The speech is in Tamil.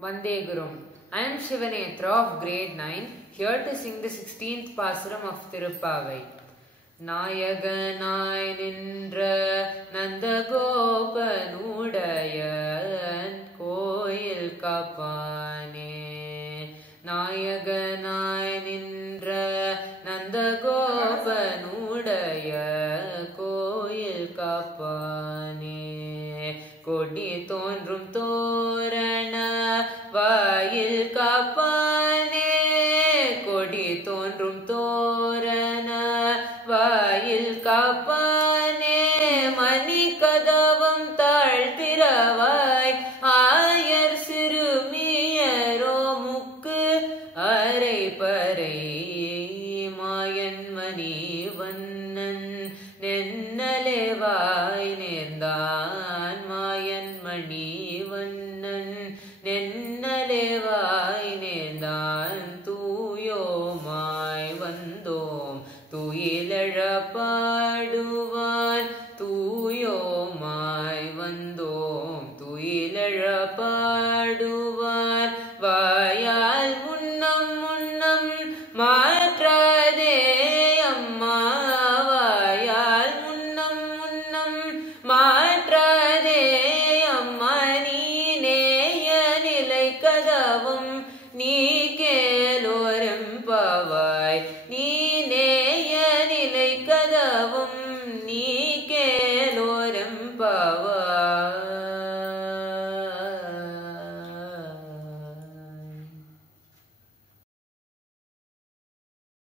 Vande Gurum. I am Shivanetra of grade 9, here to sing the 16th Pasuram of Tirupavai. நாயகனாய் நின்ற நந்தகோபனுடைய கோயில் காப்பானே. நாயகனாய் நின்ற நந்தகோபனுடைய கோயில் காப்பானே. கொடி தோன்றும் தோரண வாயில் காப்பானே. கொடி தோன்றும் தோரண வாயில் காப்பானே. மணி கதவம் தாழ்த்திரவாய் ஆயர் சிறுமியரோ முக்கு அரை பறை. மாயன் மணி வண்ணன் நென்னலேவாய் நேர்ந்தான். மாயன் மணி வண்ணன் நென்னலேவாய் நேர்ந்தான். தூயோமாய் வந்தோம் துயிலழ பாடுவான். தூயோமாய் வந்தோம் துயிலழ